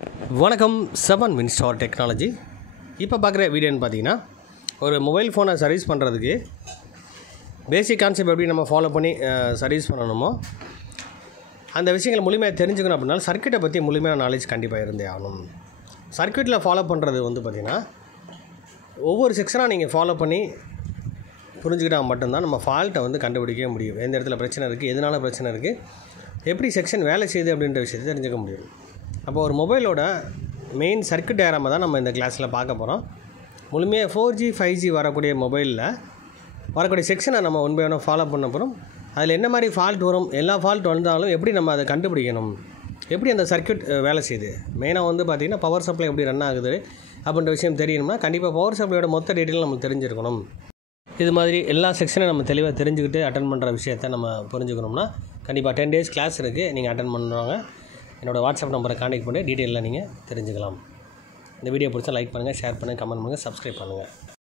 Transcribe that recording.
வணக்கம் 7 Winstar technology. இப்போ பார்க்குற வீடியோன்னு பார்த்தீங்கன்னா, ஒரு மொபைல் ஃபோனை சர்வீஸ் பண்ணுறதுக்கு பேசிக் கான்செப்ட் எப்படி நம்ம ஃபாலோ பண்ணி சர்வீஸ் பண்ணணுமோ அந்த விஷயங்கள் முழுமையாக தெரிஞ்சுக்கணும் அப்படின்னா சர்க்யூட்டை பற்றி முழுமையான நாலேஜ் கண்டிப்பாக இருந்தே ஆகணும். சர்க்யூட்டில் ஃபாலோ பண்ணுறது பார்த்திங்கன்னா ஒவ்வொரு செக்ஷனாக நீங்கள் ஃபாலோ பண்ணி புரிஞ்சுக்கிட்டால் மட்டும்தான் நம்ம ஃபால்ட்டை கண்டுபிடிக்கவே முடியும். எந்த இடத்துல பிரச்சனை இருக்குது, எதனால் பிரச்சனை இருக்குது, எப்படி செக்ஷன் வேலை செய்யுது அப்படின்ற விஷயத்தை தெரிஞ்சுக்க முடியும். அப்போ ஒரு மொபைலோட மெயின் சர்க்யூட் டயக்ராமை தான் நம்ம இந்த கிளாஸில் பார்க்க போகிறோம். முழுமையாக 4G 5G வரக்கூடிய மொபைலில் வரக்கூடிய செக்ஷனை நம்ம ஒன் பை ஒன்னாக ஃபாலோ பண்ண போகிறோம். அதில் என்ன மாதிரி ஃபால்ட் வரும், எல்லா ஃபால்ட் வந்தாலும் எப்படி நம்ம அதை கண்டுபிடிக்கணும், எப்படி அந்த சர்க்யூட் வேலை செய்யுது, மெயினாக பார்த்திங்கன்னா பவர் சப்ளை எப்படி ரன் ஆகுது அப்படின்ற விஷயம் தெரியணும்னா கண்டிப்பாக பவர் சப்ளையோட மொத்த டீட்டெயில் நமக்கு தெரிஞ்சிருக்கணும். இது மாதிரி எல்லா செக்ஷனையும் நம்ம தெளிவாக தெரிஞ்சுக்கிட்டு அட்டன் பண்ணுற விஷயத்தை நம்ம புரிஞ்சுக்கணும்னா கண்டிப்பாக 10 days கிளாஸ் இருக்குது, நீங்கள் அட்டன் பண்ணுறவங்க என்னோடய வாட்ஸ்அப் நம்பரை கான்டெக்ட் பண்ணி டீட்டெயிலில் நீங்கள் தெரிஞ்சுக்கலாம். இந்த வீடியோ பிடிச்சா லைக் பண்ணுங்கள், ஷேர் பண்ணுங்கள், கமெண்ட் பண்ணுங்கள், சப்ஸ்கிரைப் பண்ணுங்கள்.